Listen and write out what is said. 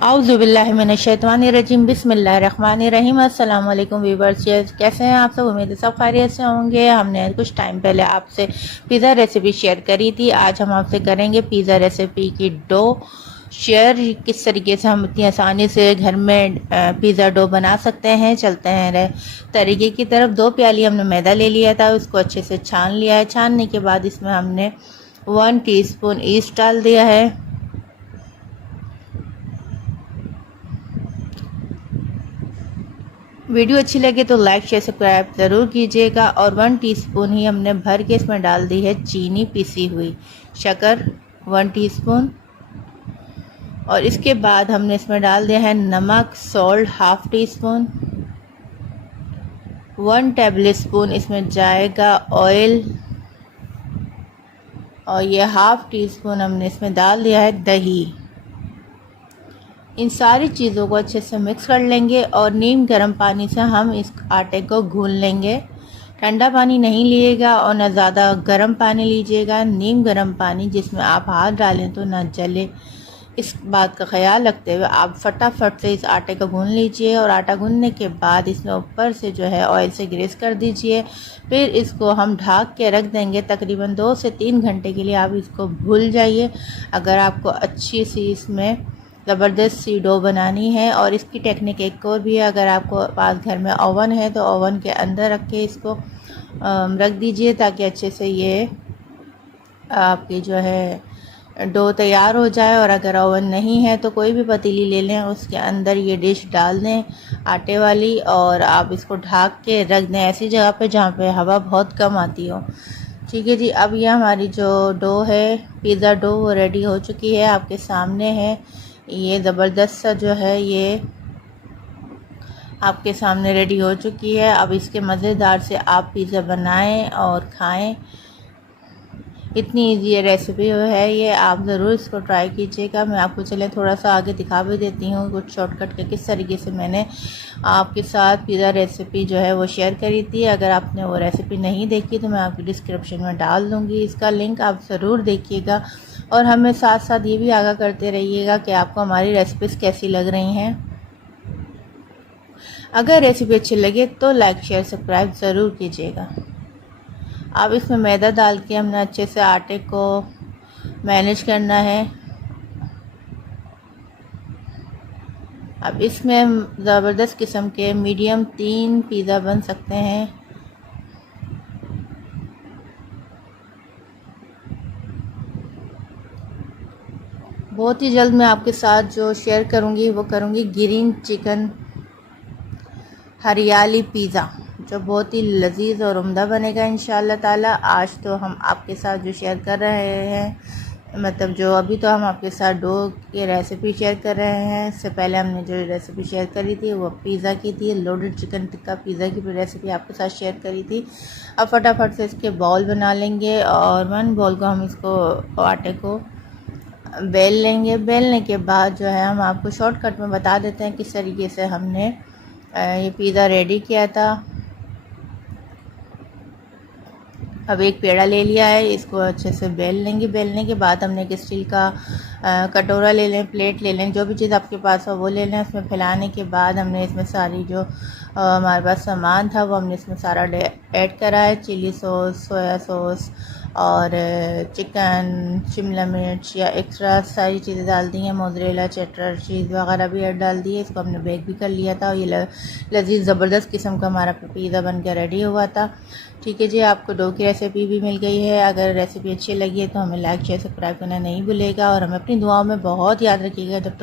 औज़ुबिल्लाहिमिनश्शैतानिर्रजीम बिस्मिल्लाहिर्रहमानिर्रहीम। अस्सलाम वालेकुम व्यूअर्स, कैसे हैं आप सब? उम्मीद है सब खैरियत से होंगे। हमने कुछ टाइम पहले आपसे पिज़्ज़ा रेसिपी शेयर करी थी। आज हम आपसे करेंगे पिज़्ज़ा रेसिपी की डो शेयर, किस तरीके से हम इतनी आसानी से घर में पिज़्ज़ा डो बना सकते हैं। चलते हैं तरीके की तरफ। 2 प्याली हमने मैदा ले लिया था, उसको अच्छे से छान लिया है। छानने के बाद इसमें हमने 1 टीस्पून ईस्ट डाल दिया है। वीडियो अच्छी लगे तो लाइक शेयर सब्सक्राइब ज़रूर कीजिएगा। और 1 टीस्पून ही हमने भर के इसमें डाल दी है चीनी, पिसी हुई शक्कर 1 टीस्पून। और इसके बाद हमने इसमें डाल दिया है नमक, salt half tea spoon. 1 table spoon इसमें जाएगा ऑयल। और ये हाफ टी स्पून हमने इसमें डाल दिया है दही। इन सारी चीज़ों को अच्छे से मिक्स कर लेंगे और नीम गर्म पानी से हम इस आटे को गूंद लेंगे। ठंडा पानी नहीं लीजिएगा और न ज़्यादा गर्म पानी लीजिएगा। नीम गर्म पानी जिसमें आप हाथ डालें तो ना जले, इस बात का ख्याल रखते हुए आप फटाफट से इस आटे को गूंद लीजिए। और आटा गूंदने के बाद इसमें ऊपर से जो है ऑयल से ग्रीस कर दीजिए। फिर इसको हम ढक के रख देंगे तकरीबन 2 से 3 घंटे के लिए। आप इसको भूल जाइए अगर आपको अच्छी सी इसमें ज़बरदस्त सी डो बनानी है। और इसकी टेक्निक एक और भी है, अगर आपको पास घर में ओवन है तो ओवन के अंदर रख के इसको रख दीजिए ताकि अच्छे से ये आपकी जो है डो तैयार हो जाए। और अगर ओवन नहीं है तो कोई भी पतीली ले लें, उसके अंदर ये डिश डाल दें आटे वाली और आप इसको ढक के रख दें ऐसी जगह पे जहाँ पे हवा बहुत कम आती हो। ठीक है जी। अब ये हमारी जो डो है, पिज़्ज़ा डो, वो रेडी हो चुकी है, आपके सामने है। ये ज़बरदस्त सा जो है ये आपके सामने रेडी हो चुकी है। अब इसके मज़ेदार से आप पिज़्ज़ा बनाएं और खाएं। इतनी इजी ये रेसिपी है, ये आप ज़रूर इसको ट्राई कीजिएगा। मैं आपको चले थोड़ा सा आगे दिखा भी देती हूँ कुछ शॉर्टकट के किस तरीके से मैंने आपके साथ पिज़्ज़ा रेसिपी जो है वो शेयर करी थी। अगर आपने वो रेसिपी नहीं देखी तो मैं आपकी डिस्क्रिप्शन में डाल दूँगी इसका लिंक, आप ज़रूर देखिएगा। और हमें साथ साथ ये भी आगाह करते रहिएगा कि आपको हमारी रेसिपीज़ कैसी लग रही हैं। अगर रेसिपी अच्छी लगे तो लाइक शेयर सब्सक्राइब ज़रूर कीजिएगा। अब इसमें मैदा डाल के हमने अच्छे से आटे को मैनेज करना है। अब इसमें ज़बरदस्त किस्म के मीडियम 3 पिज़्ज़ा बन सकते हैं। बहुत ही जल्द मैं आपके साथ जो शेयर करूंगी वो करूंगी ग्रीन चिकन हरियाली पिज़्ज़ा, जो बहुत ही लजीज और उम्दा बनेगा इंशाअल्लाह ताला। आज तो हम आपके साथ जो शेयर कर रहे हैं, मतलब जो अभी तो हम आपके साथ डो की रेसिपी शेयर कर रहे हैं। इससे पहले हमने जो रेसिपी शेयर करी थी वो पिज़्ज़ा की थी, लोडेड चिकन टिक्का पिज़्ज़ा की रेसिपी आपके साथ शेयर करी थी। अब फटाफट से इसके बॉल बना लेंगे और 1 बॉल को हम इसको आटे को बेल लेंगे। बेलने के बाद जो है हम आपको शॉर्टकट में बता देते हैं किस तरीके से हमने ये पिज़्ज़ा रेडी किया था। अब एक पेड़ा ले लिया है, इसको अच्छे से बेल लेंगे। बेलने के बाद हमने एक स्टील का कटोरा ले लें, प्लेट ले लें, जो भी चीज़ आपके पास हो वो ले लें। उसमें फैलाने के बाद हमने इसमें सारी जो हमारे पास सामान था वो हमने इसमें सारा ऐड करा है। चिली सॉस, सोया सॉस और चिकन, शिमला मिर्च या एक्स्ट्रा सारी चीज़ें डाल दी हैं। मोज़रेला, चेडर चीज़ वगैरह भी ऐड डाल दी है। इसको हमने बेक भी कर लिया था और ये लजीज ज़बरदस्त किस्म का हमारा पिज़्ज़ा बन के रेडी हुआ था। ठीक है जी। आपको डो की रेसिपी भी मिल गई है। अगर रेसिपी अच्छी लगी है तो हमें लाइक शेयर सब्सक्राइब करना नहीं भूलेगा और हमें अपनी दुआओं में बहुत याद रखिएगा। जब तक